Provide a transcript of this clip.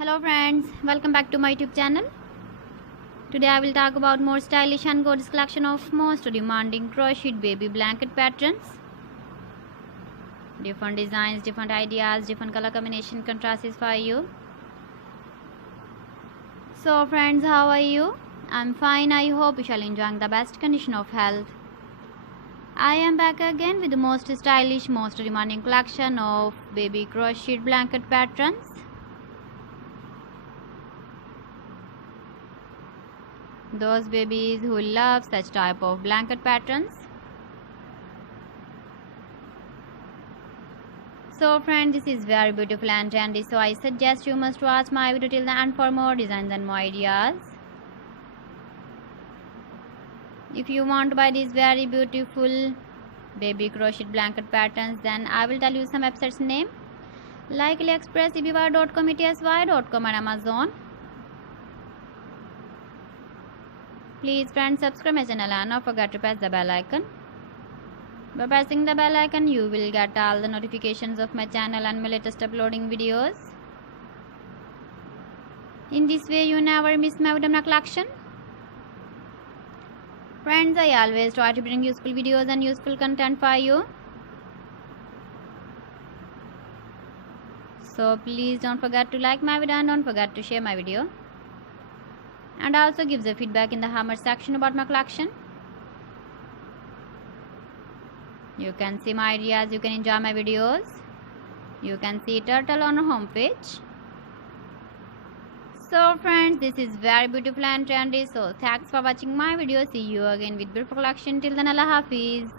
Hello friends, welcome back to my YouTube channel. Today I will talk about more stylish and gorgeous collection of most demanding crocheted baby blanket patterns. Different designs, different ideas, different color combination contrasts for you. So friends, how are you? I'm fine. I hope you shall enjoy the best condition of health. I am back again with the most stylish, most demanding collection of baby crocheted blanket patterns. Those babies who love such type of blanket patterns. So friends, this is very beautiful and trendy, so I suggest you must watch my video till the end for more designs and more ideas. If you want to buy these very beautiful baby crocheted blanket patterns, then I will tell you some websites name like AliExpress, eBay.com, ETSY.com and Amazon. Please friends, subscribe my channel and don't forget to press the bell icon. By pressing the bell icon, you will get all the notifications of my channel and my latest uploading videos. In this way, you never miss my video collection. Friends, I always try to bring useful videos and useful content for you. So please don't forget to like my video and don't forget to share my video. And also give the feedback in the comment section about my collection. You can see my ideas, you can enjoy my videos. You can see turtle on our home page. So friends, this is very beautiful and trendy. So thanks for watching my video. See you again with beautiful collection. Till then, Allah Hafiz.